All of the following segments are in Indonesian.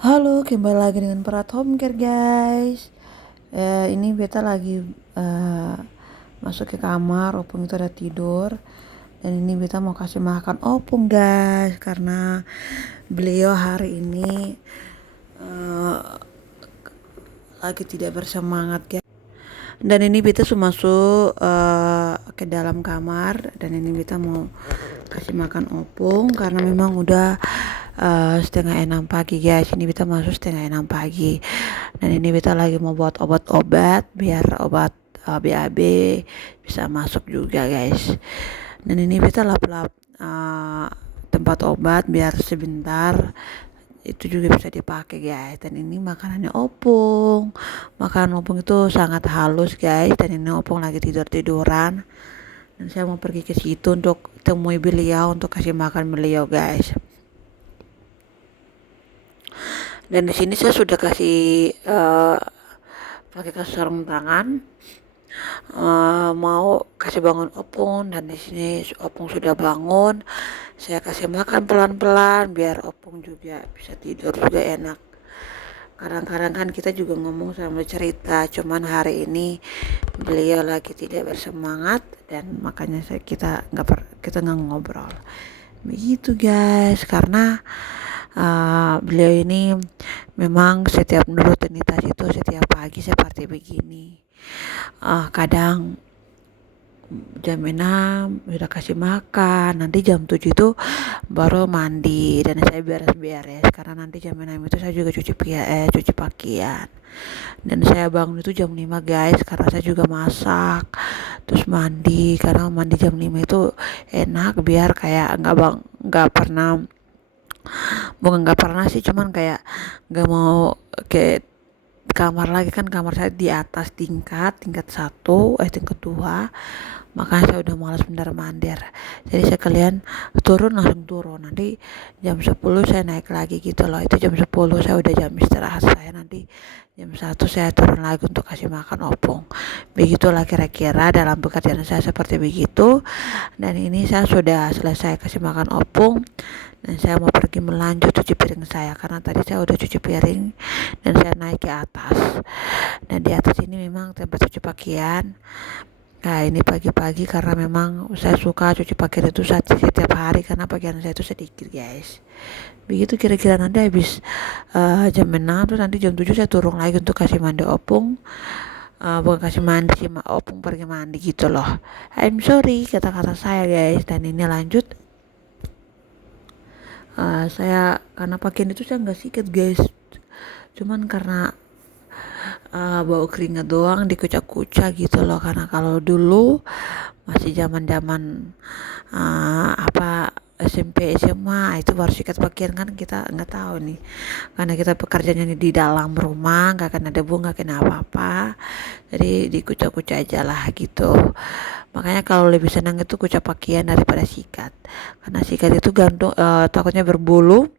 Halo, kembali lagi dengan Perat Home Care guys. Ini beta lagi eh, masuk ke kamar, opung itu udah tidur. Dan ini beta mau kasih makan opung guys, karena beliau hari ini eh, lagi tidak bersemangat guys. Dan ini beta sudah masuk ke dalam kamar, dan ini beta mau kasih makan opung karena memang udah setengah enam pagi guys. Ini beta masuk setengah enam pagi, dan ini beta lagi mau buat obat-obat biar obat BAB bisa masuk juga guys. Dan ini beta lap-lap tempat obat biar sebentar itu juga bisa dipakai guys. Dan ini makanannya opung. Makanan opung itu sangat halus guys, dan ini opung lagi tidur-tiduran. Dan saya mau pergi ke situ untuk temui beliau untuk kasih makan beliau guys. Dan di sini saya sudah kasih pakai sarung tangan, mau kasih bangun opung. Dan di sini opung sudah bangun. Saya kasih makan pelan-pelan biar opung juga bisa tidur juga enak. Kadang-kadang kan kita juga ngomong sama cerita, cuman hari ini beliau lagi tidak bersemangat, dan makanya kita nggak ngobrol. Begitu guys, karena beliau ini memang setiap rutinitas itu setiap pagi seperti begini. Kadang jam 6 udah kasih makan, nanti jam 7 itu baru mandi, dan saya beres-beres karena nanti jam 6 itu saya juga cuci pakaian. Dan saya bangun itu jam 5 guys, karena saya juga masak terus mandi, karena mandi jam 5 itu enak biar kayak nggak pernah, bukan nggak pernah sih, cuman kayak nggak mau ke kamar lagi. Kan kamar saya di atas tingkat satu, tingkat 2, makanya saya udah malas bener mandir. Jadi saya kalian langsung turun, nanti jam 10 saya naik lagi gitu loh. Itu jam 10 saya udah jam istirahat saya, nanti jam 1 saya turun lagi untuk kasih makan opung. Begitulah kira-kira dalam pekerjaan saya seperti begitu. Dan ini saya sudah selesai kasih makan opung, dan saya mau pergi melanjut cuci piring saya, karena tadi saya udah cuci piring dan saya naik ke atas. Dan di atas ini memang tempat cuci pakaian. Nah, ini pagi-pagi karena memang saya suka cuci pakaian itu setiap hari, karena pakaian saya itu sedikit guys. Begitu kira-kira, nanti habis jam 6, terus nanti jam 7 saya turun lagi untuk kasih mandi opung. Bukan kasih mandi sih, opung pergi mandi gitu loh. I'm sorry kata-kata saya guys. Dan ini lanjut, saya karena pakaian itu saya nggak sikat guys, cuman karena bau keringat doang dikucak-kucak gitu loh. Karena kalau dulu masih zaman-zaman SMP SMA itu baru sikat pakaian, kan kita nggak tahu nih, karena kita pekerjaannya di dalam rumah, nggak kena debu, nggak kena apa-apa, jadi dikucak-kucak aja lah gitu. Makanya kalau lebih senang itu kucak pakaian daripada sikat, karena sikat itu gantung, takutnya berbulu.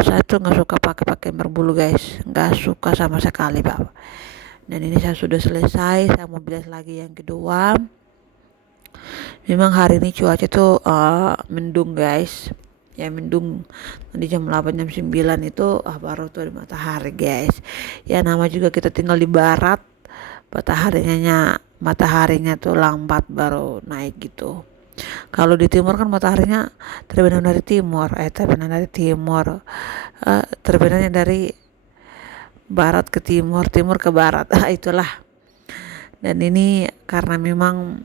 Saya tuh nggak suka pakai pakaian berbulu guys, nggak suka sama sekali Pak. Dan ini saya sudah selesai, saya mau bilas lagi yang kedua. Memang hari ini cuaca tuh mendung guys, ya mendung. Nanti jam 8 jam 9 itu baru tuh ada matahari guys. Ya nama juga kita tinggal di barat, mataharinya tuh lambat baru naik gitu. Kalau di timur kan mataharinya terbenam dari timur, terbenamnya dari barat ke timur, timur ke barat. Itulah. Dan ini karena memang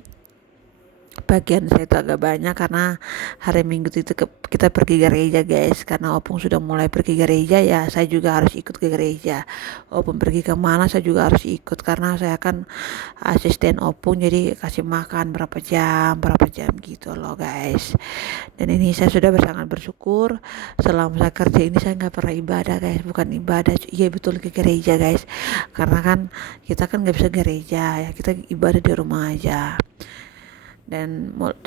bagian saya itu agak banyak, karena hari Minggu itu kita pergi gereja guys. Karena opung sudah mulai pergi gereja, ya saya juga harus ikut ke gereja. Opung pergi ke mana saya juga harus ikut, karena saya kan asisten opung, jadi kasih makan berapa jam gitu loh guys. Dan ini saya sudah sangat bersyukur, selama saya kerja ini saya nggak pernah ibadah guys. Bukan ibadah, iya betul, ke gereja guys. Karena kan kita kan nggak bisa gereja, ya kita ibadah di rumah aja. Dan 1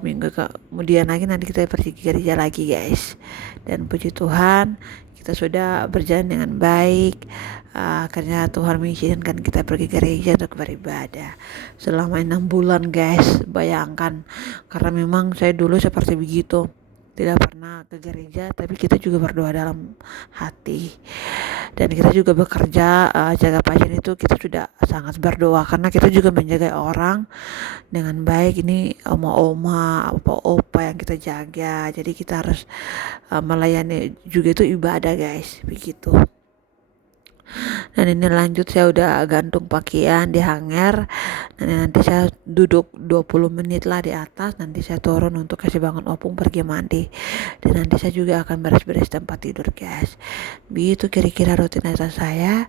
minggu kemudian lagi nanti kita pergi ke gereja lagi guys. Dan puji Tuhan kita sudah berjalan dengan baik. Akhirnya Tuhan mengizinkan kita pergi ke gereja untuk beribadah selama 6 bulan guys. Bayangkan, karena memang saya dulu seperti begitu, tidak pernah ke gereja, tapi kita juga berdoa dalam hati. Dan kita juga bekerja jaga pasien itu kita sudah sangat berdoa, karena kita juga menjaga orang dengan baik. Ini oma-oma, opa-opa yang kita jaga, jadi kita harus melayani juga, itu ibadah guys, begitu. Dan ini lanjut, saya udah gantung pakaian di hanger, dan nanti saya duduk 20 menit lah di atas, nanti saya turun untuk kasih bangun opung pergi mandi, dan nanti saya juga akan beres-beres tempat tidur guys. Begitu kira-kira rutinitas saya.